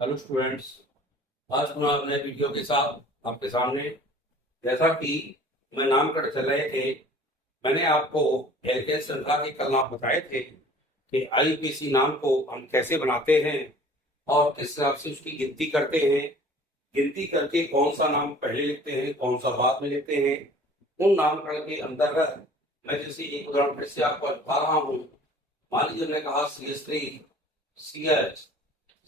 Hello students. आज पुनः अपने वीडियो के साथ आपके सामने। जैसा कि मैं नाम कर चल रहे थे, मैंने आपको एलके श्रृंखला के कल नाम बताए थे कि आईपीसी नाम को हम कैसे बनाते हैं और किस हिसाब से उसकी गिनती करते हैं। गिनती करके कौन सा नाम पहले लिखते हैं, कौन सा बाद में लिखते हैं। उन नामकरण के अंतर्गत मैं जैसे एक उदाहरण फिर से आपको बता रहा हूँ। मान लीजिए मैंने कहा CH3 CH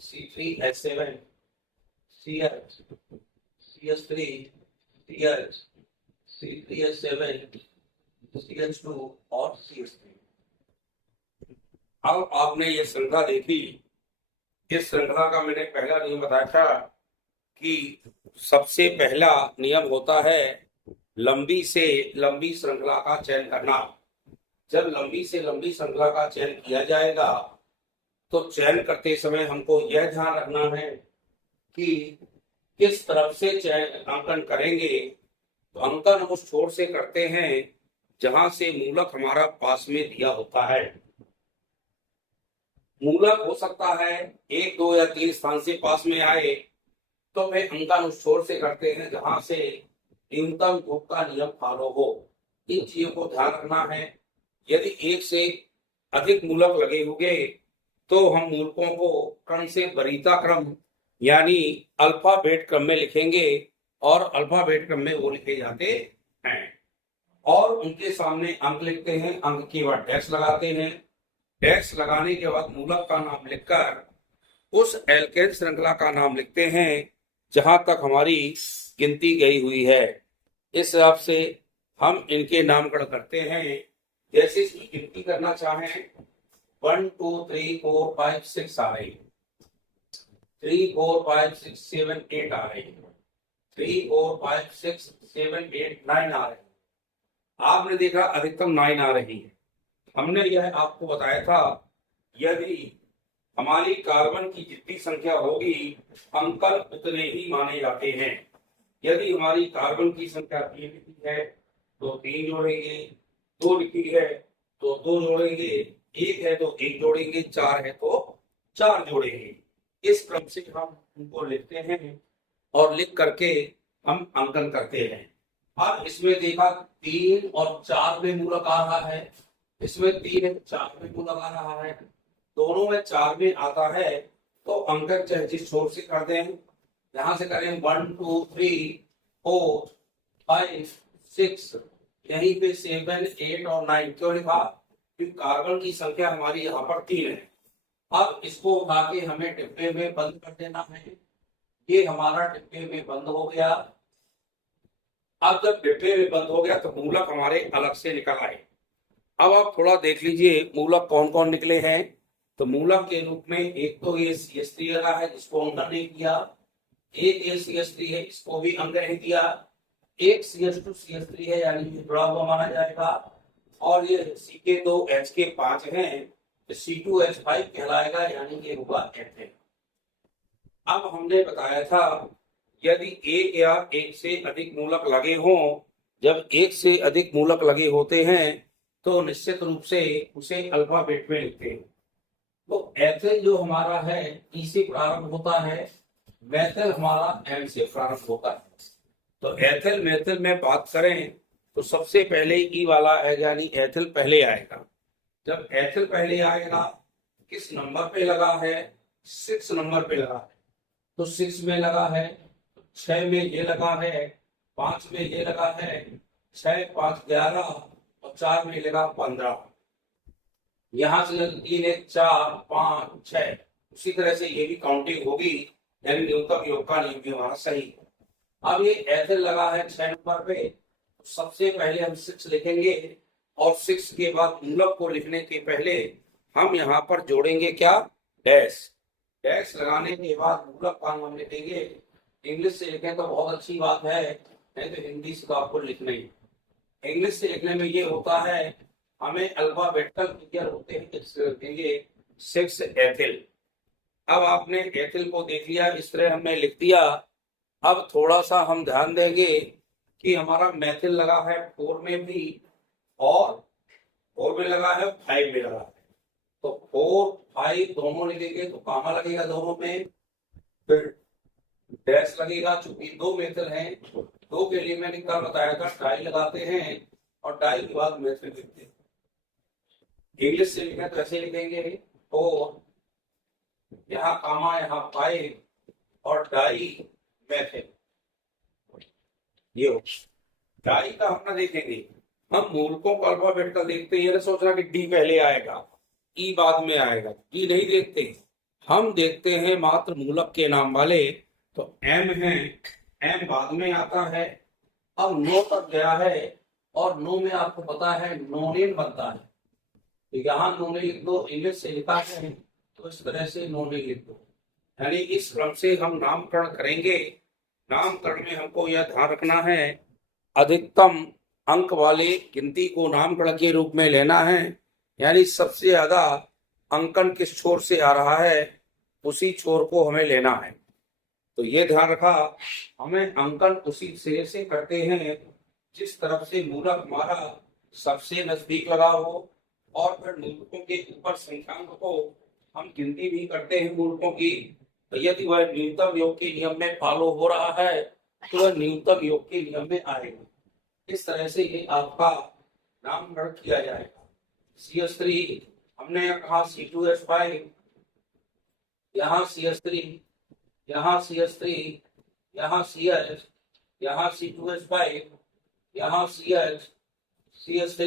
C3H7 CH CH3 CH C3H7 CH2 और CH3। अब आपने ये श्रृंखला देखी। इस श्रृंखला का मैंने पहला नियम बताया था कि सबसे पहला नियम होता है लंबी से लंबी श्रृंखला का चयन करना। जब लंबी से लंबी श्रृंखला का चयन किया जाएगा तो चयन करते समय हमको यह ध्यान रखना है कि किस तरफ से चयन अंकन करेंगे। तो अंकन हम उस छोर से करते हैं जहां से मूलक हमारा पास में दिया होता है। मूलक हो सकता है 1, 2 या 3 स्थान से पास में आए, तो वे अंकन उस छोर से करते हैं जहां से न्यूनतम धूप का नियम फॉलो हो। इन चीजों को ध्यान रखना है। यदि एक से अधिक मूलक लगे हुए तो हम मूलकों को क्रम से वरीयता क्रम यानी अल्फाबेट क्रम में लिखेंगे और अल्फाबेट क्रम में वो लिखे जाते हैं और उनके सामने अंक लिखते हैं। अंक के बाद डैश लगाते हैं। डैश लगाने के बाद मूलक का नाम लिखकर उस एल्केन श्रृंखला का नाम लिखते हैं जहां तक हमारी गिनती गई हुई है। इस हिसाब से हम इनके नामकरण करते हैं। जैसे इसकी गिनती करना चाहें 1 2 3 4 5 6 आ रही, 3 4 5 6 7 8 आ रही, 3 4 5 6 7 8 9 आ रही। आपने देखा अधिकतम 9 आ रही है। हमने यह आपको बताया था यदि हमारी कार्बन की जितनी संख्या होगी अंकन उतने ही माने जाते हैं। यदि हमारी कार्बन की संख्या 3 लिखी है तो 3 जोड़ेंगे, 2 लिखी है तो 2 जोड़ेंगे, 1 है तो 1 जोड़ेंगे, 4 है तो 4 जोड़ेंगे। इस क्रम से हम उनको लिखते हैं और लिख करके हम अंकन करते हैं। अब इसमें देखा 3 और 4 में मूलक आ रहा है, इसमें 3 है 4 में मूलक आ रहा है, दोनों में 4 में आता है तो अंकन चाहे जिस छोर से कर दें, यहां से करें 1 2 3 4 5 6, यहीं पे 7 8 और 9 क्यों लिखा? क्योंकि कार्बन की संख्या हमारी यहाँ पर 3 है। अब इसको उठा के हमें डिब्बे में बंद कर देना है। ये हमारा डिब्बे में बंद हो गया। अब जब डिब्बे में बंद हो गया तो मूलक हमारे अलग से निकल आए। अब आप थोड़ा देख लीजिए मूलक कौन कौन निकले हैं। तो मूलक के रूप में एक तो ये CH3 लगा है जिसको अंकन नहीं किया, एक ये CH3 है इसको भी अंकन नहीं किया, एक CH2 CH3 है यानी जुड़ा हुआ माना जाएगा, और ये CK2H5 हैं C2H5 कहलाएगा यानी ये हुआ एथेन। अब हमने बताया था यदि एक या एक से अधिक मूलक लगे हों, जब एक से अधिक मूलक लगे होते हैं तो निश्चित रूप से उसे अल्फाबेट में लिखते हैं। तो एथिल जो हमारा है ई से प्रारंभ होता है, मैथिल हमारा एम से प्रारंभ होता है। तो एथिल मैथिल में बात करें तो सबसे पहले ई वाला है यानी एथिल पहले आएगा। जब एथिल पहले आएगा किस नंबर पे लगा है? 6 नंबर पे लगा है। तो 6 में लगा है, 6 में ये लगा है, 5 में ये लगा है, 6 5 11 और 4 में लगा 15। यहां से 3 1 4 5 6, उसी तरह से ये भी काउंटिंग होगी यानी न्यूनतम योग का नियम भी हमारा सही है। अब ये एथिल लगा है 6 नंबर पे, तो सबसे पहले हम 6 लिखेंगे और 6 के बाद मूलक को लिखने के पहले हम यहाँ पर जोड़ेंगे क्या? डैश। डैश लगाने के बाद मूलक का नाम लिखेंगे। इंग्लिश से लिखें तो बहुत अच्छी बात है, नहीं तो हिंदी से तो आपको लिखना ही। इंग्लिश से लिखने में ये होता है हमें अल्फाबेटिकल फिगर होते हैं, इससे लिखेंगे 6 एथिल। अब आपने एथिल को देख लिया, इस तरह हमने लिख दिया। अब थोड़ा सा हम ध्यान देंगे कि हमारा मैथिल लगा है 4 में भी और 4 में लगा है, 5 में लगा है। तो 4 5 दोनों लिखेंगे तो कामा लगेगा दोनों में, डैश लगेगा, चूंकि दो मेथल हैं, दो के लिए मैंने कल बताया था डाई लगाते हैं और डाई के बाद मेथल लिखते हैं। इंग्लिश से लिखें तो ऐसे लिखेंगे, और यहाँ कामा, यहाँ पाइप और डाई मेथल। ये हो डाई का अपना देखेंगे। हम मूलकों का अल्फाबेट का देखते हैं, ये ना सोचना कि डी पहले आएगा, ई बाद में आएगा, ई नहीं देखते। हम देखते हैं मात्र मूलक के नाम वाले। तो एम है, एम बाद में आता है। अब नो तक गया है, और नो में आपको पता है नोनेन बनता है, तो यहाँ नोने लिख दो। इंग्लिश से लिखा है तो इस तरह से नोने लिख दो। यानी इस क्रम से हम नामकरण करेंगे। नामकरण में हमको यह ध्यान रखना है, अधिकतम अंक वाले गिनती को नामकरण के रूप में लेना है। यानी सबसे ज्यादा अंकन किस छोर से आ रहा है, उसी छोर को हमें लेना है। तो ये ध्यान रखा, हमें अंकन उसी सिरे से करते हैं जिस तरफ से मूलक हमारा सबसे नजदीक लगा हो, और फिर मूलकों के ऊपर संख्यांक को हम गिनती भी करते हैं मूलकों की। तो यदि वह न्यूनतम योग के नियम में फॉलो हो रहा है तो वह न्यूनतम योग के नियम में आएगा। इस तरह से ये आपका नामकरण किया जाएगा। CS3 हमने कहा C2H5, यहाँ CS3, यहाँ CS3, यहाँ CH, यहाँ C2H5, यहाँ CH, CS3,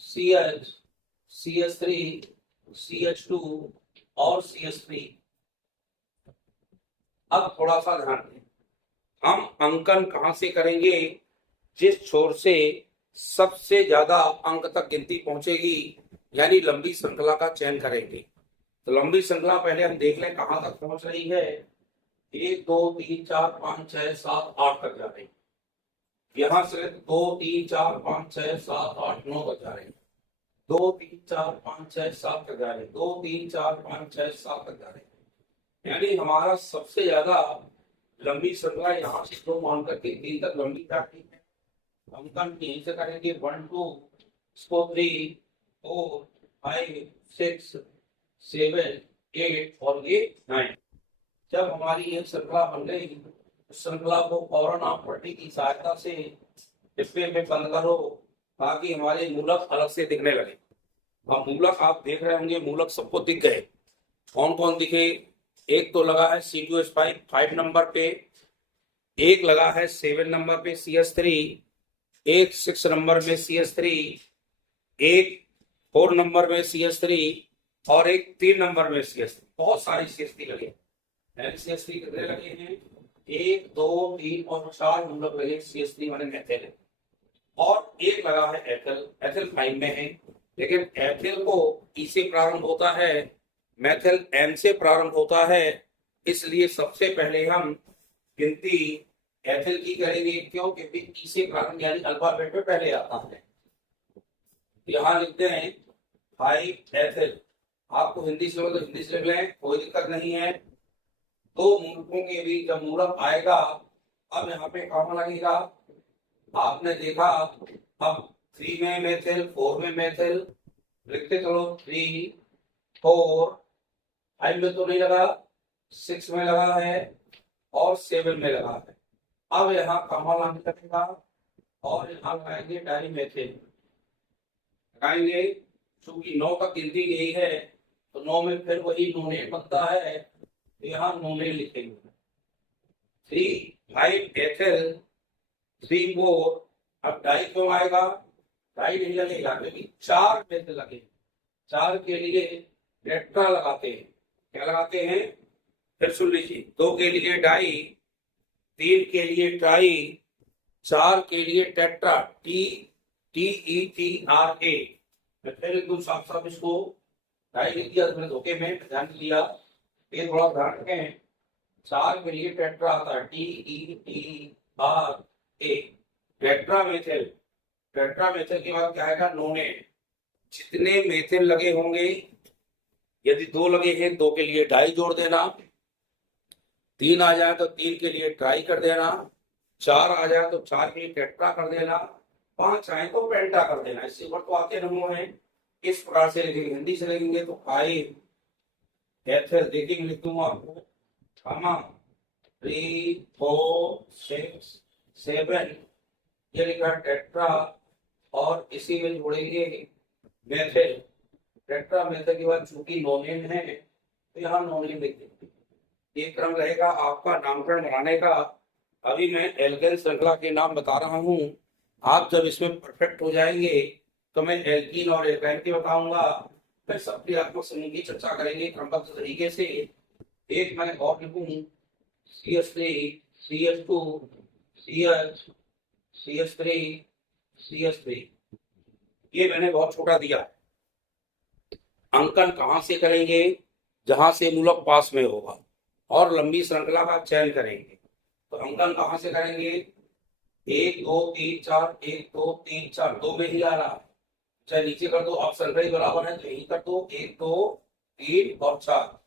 CH, CS3, CH2 और CS3। अब थोड़ा सा ध्यान दें, हम अंकन कहां से करेंगे, जिस छोर से सबसे ज्यादा अंक तक गिनती पहुंचेगी, यानी लंबी श्रृंखला का चयन करेंगे। तो लंबी श्रृंखला पहले हम देख लें कहां तक पहुंच रही है। 1 2 3 4 5 6 7 8 तक जा रही है। यहां से 2 3 4 5 6 7 8 9 तक जा रही है। 2 3 4 5 6 7 तक जा रही है। 2 3 4 5 6 7 तक जा रही है। यानी हमारा सबसे ज्यादा लंबी श्रृंखला यहाँ से 2 मान करके 3 तक लंबी जाती है। अंकन यहीं से करेंगे 1 2 3 4 5 6 7 8 और ये 9। जब हमारी ये श्रृंखला बन गई, श्रृंखला को फौरन आप पट्टी की सहायता से डिब्बे में बंद करो, ताकि हमारे मूलक अलग से दिखने लगे। अब मूलक आप देख रहे होंगे, मूलक सबको दिख गए। कौन कौन दिखे, एक तो लगा है C2H5 5 नंबर पे, एक लगा है 7 नंबर पे CS3, एक 6 नंबर में CS3, एक 4 नंबर में CS3 और एक 3 नंबर में CS3। बहुत सारे CS3 लगे। CS3 कितने लगे हैं, 1 2 3 और 4 मूलक लगे CS3 वाले मेथल है। और एक लगा है एथिल, एथिल 5 में है, लेकिन एथिल को ई से प्रारंभ होता है, मेथल एम से प्रारंभ होता है, इसलिए सबसे पहले हम गिनती एथिल की करेंगे। क्यों, क्योंकि ई से प्रारंभ यानी अल्फाबेट में पहले आता है। यहाँ लिखते हैं 5 एथिल। आपको हिंदी से तो हिंदी से लिख लें, कोई दिक्कत नहीं है। दो मूलकों के बीच जब मूलक आएगा, अब यहाँ पे कॉमा लगेगा। आपने देखा, अब 3 में मेथिल, 4 में मेथिल, लिखते चलो 3 4 5 में तो नहीं लगा, 6 में लगा है और 7 में लगा है। अब यहाँ कॉमा लगेगा और यहाँ लगाएंगे डाई मेथिल लगाएंगे। चूंकि 9 तक गिनती गई है तो 9 में फिर वही नोनेट बनता है, तो यहाँ नोनेट लिखेंगे। 3 5 एथिल 3 4। अब डाई क्यों आएगा, डाई नहीं लगेगा क्योंकि 4 मेथिल लगे। 4 के लिए टेट्रा लगाते हैं। क्या लगाते हैं, फिर सुन लीजिए, 2 के लिए डाई, 3 के लिए ट्राई, 4 के लिए टेट्रा, TETRA। मैं फिर एकदम साफ साफ इसको डाई लिख दिया, मैंने धोखे में ध्यान दिया, ये थोड़ा ध्यान रखें। 4 के लिए टेट्रा आता है, TETRA, टेट्रामेथिल। टेट्रामेथिल के बाद क्या आएगा, नोनेट। जितने मेथिल लगे होंगे, यदि 2 लगे हैं 2 के लिए डाई जोड़ देना, 3 आ जाए तो 3 के लिए ट्राई कर देना, 4 आ जाए तो 4 के लिए टेट्रा कर देना, 5 आए तो पेंटा कर देना। इससे ऊपर तो आते नमूने हैं, इस प्रकार से लिखेंगे। हिंदी से लिखेंगे तो 5 एथिल, देखेंगे लिख दूंगा आपको, 3 4 6 7 ये लिखा टेट्रा और इसी में जोड़ेंगे मेथिल। टेट्रा मेथिल के बाद चूंकि नोनिन है तो यहाँ नोनिन लिख देंगे। ये क्रम रहेगा आपका नामकरण बनाने का। अभी मैं एल्केन श्रृंखला के नाम बता रहा हूँ। आप जब इसमें परफेक्ट हो जाएंगे तो मैं एल्कीन और एल्काइन के बताऊंगा, फिर सक्रियात्मक समूह की चर्चा करेंगे क्रमबद्ध तरीके से। एक मैं और लिखूं CH3 CH2 CH CH3 CH3। ये मैंने बहुत छोटा दिया। अंकन कहां से करेंगे? जहां से मूलक पास में होगा और लंबी श्रृंखला का चयन करेंगे। तो अंकन कहां से करेंगे? 1 2 3 4 1 2 3 4 दो में ही आ रहा है, चाहे नीचे कर दो, आप श्रृंखला ही बराबर है तो यही कर दो 1 2 3 और 4।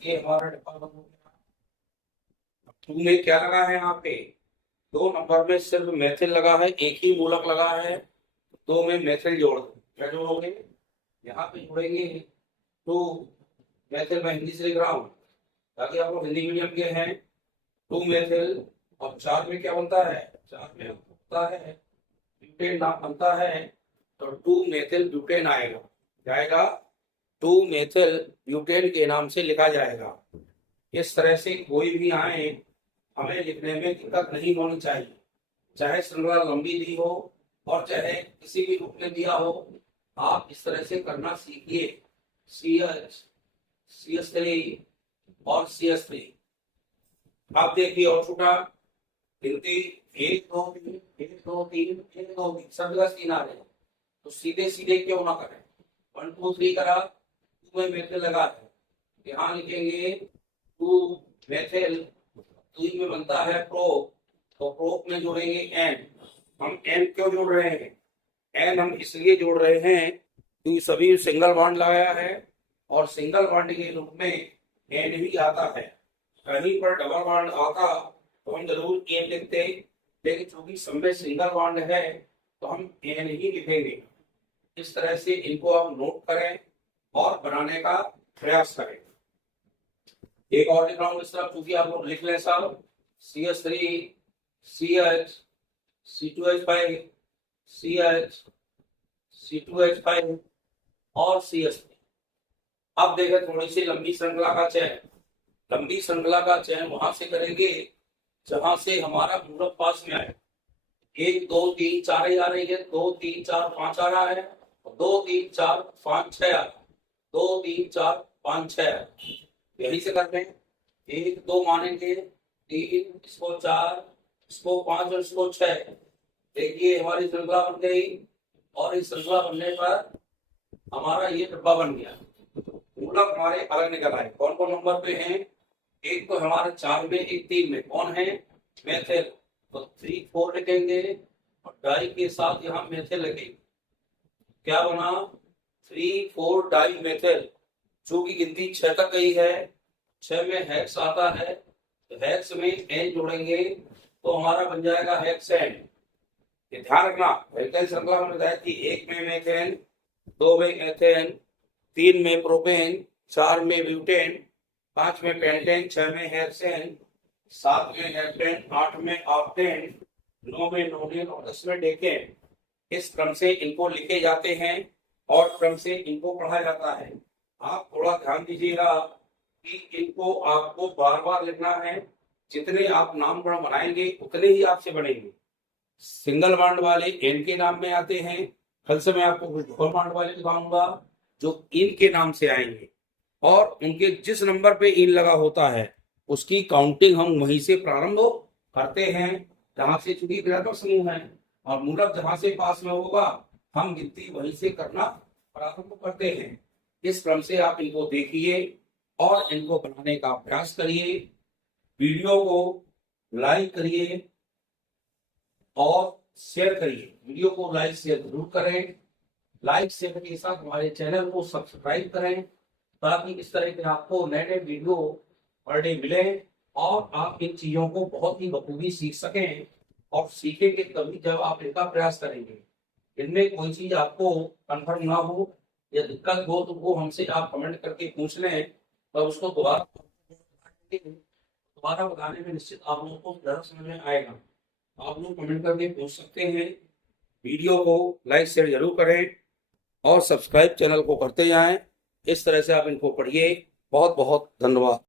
ये हमारा डिब्बा बंद हो गया। टू में क्या लगा है? यहाँ पे 2 नंबर में सिर्फ मेथिल लगा है, एक ही मूलक लगा है, 2 में मेथिल जोड़ दो। क्या जोड़ोगे? यहाँ पे जोड़ेंगे 2 मेथिल, मैं हिंदी से लिख रहा हूँ ताकि आप लोग हिंदी मीडियम के हैं। 2 मेथिल और 4 में क्या बनता है? 4 में बनता है ब्यूटेन नाम बनता है, तो 2 मेथिल ब्यूटेन आएगा। जाएगा 2 मेथिल ब्यूटेन के नाम से लिखा जाएगा। इस तरह से कोई भी आए हमें लिखने में दिक्कत नहीं होनी चाहिए, चाहे श्रृंखला लंबी दी हो और चाहे किसी भी रूप में दिया हो। आप इस तरह से करना सीखिए। CH CH3 और CH3। आप देखिए और छोटा गिनती 1 2 3 1 2 3 1 2 3 सब जगह 3 आ रहे हैं, तो सीधे सीधे क्यों ना करें? 1 2 3 करा, 2 में मेथिल लगा है, यहाँ लिखेंगे 2 मेथिल, 2 में बनता है प्रोप, तो प्रोप में जोड़ेंगे N। हम N क्यों जोड़ रहे हैं? N हम इसलिए जोड़ रहे हैं क्योंकि सभी सिंगल बॉन्ड लगाया है और सिंगल बॉन्ड के रूप में N भी आता है। कहीं पर डबल बॉन्ड आता तो हम जरूर N लिखते, लेकिन चूंकि सब में सिंगल बॉन्ड है तो हम N ही लिखेंगे। इस तरह से इनको आप नोट करें और बनाने का प्रयास करें। एक और लिख रहा हूँ इस तरह, क्योंकि आप लोग लिख लें सब। CH3 CH C2H5 CH C2H5 और CH3। अब देखें थोड़ी सी लंबी श्रृंखला का चयन। लंबी श्रृंखला का चयन वहां से करेंगे जहां से हमारा मूलक पास में आए। 1 2 3 4 ही आ रही है, 2 3 4 5 आ रहा है, 2 3 4 5 6 आ, 2 3 4 5 6 यही से करते हैं। 1 2 मानेंगे, 3 इसको 4 इसको 5 और इसको 6। देखिए हमारी श्रृंखला बन गई और इस श्रृंखला बनने पर हमारा ये डब्बा बन गया। मूलक हमारे अलग निकल आए। कौन कौन नंबर पे हैं? एक तो हमारे 4 में, एक 3 में। कौन है? मेथिल, तो 3 4 लिखेंगे और डाई के साथ यहाँ मेथिल लगेगी। क्या बना? 3 4 डाई मेथिल। चूंकि गिनती 6 तक गई है, 6 में हेक्स आता है, तो हेक्स में एन जोड़ेंगे तो हमारा बन जाएगा हेक्सेन। ये ध्यान रखना, एल्केन श्रृंखला में बताया कि 1 में मेथेन, 2 में एथेन, 3 में प्रोपेन, 4 में ब्यूटेन, 5 में पेंटेन, 6 में हेक्सेन, 7 में हेप्टेन, 8 में ऑक्टेन, 9 में नोनिन और 10 में डेकेन। इस क्रम से इनको लिखे जाते हैं और क्रम से इनको पढ़ा जाता है। आप थोड़ा ध्यान दीजिएगा कि इनको आपको बार बार लिखना है। जितने आप नामकरण बनाएंगे उतने ही आपसे बनेंगे। सिंगल बॉन्ड वाले एन के नाम में आते हैं, कल से मैं आपको कुछ डबल बॉन्ड वाले दिखाऊंगा जो इन के नाम से आएंगे, और उनके जिस नंबर पे इन लगा होता है उसकी काउंटिंग हम वहीं से प्रारंभ करते हैं जहां से, चूंकि क्रियात्मक समूह है और मूलक जहां से पास में होगा हम गिनती वहीं से करना प्रारंभ करते हैं। इस क्रम से आप इनको देखिए और इनको बनाने का प्रयास करिए। वीडियो को लाइक करिए और शेयर करिए। वीडियो को लाइक शेयर जरूर करें। लाइक शेयर के साथ हमारे चैनल को सब्सक्राइब करें ताकि इस तरह के आपको नए नए वीडियो पर डे मिले और आप इन चीजों को बहुत ही बखूबी सीख सकें। और सीखेंगे तभी जब आप इनका प्रयास करेंगे। इनमें कोई चीज आपको कन्फर्म ना हो या दिक्कत हो तो वो हमसे आप कमेंट करके पूछ लें, तो उसको दोबारा दोबारा बताने में निश्चित आप लोगों को ज़्यादा समझ में आएगा। आप लोग कमेंट करके पूछ सकते हैं। वीडियो को लाइक शेयर जरूर करें और सब्सक्राइब चैनल को करते जाएं। इस तरह से आप इनको पढ़िए। बहुत बहुत धन्यवाद।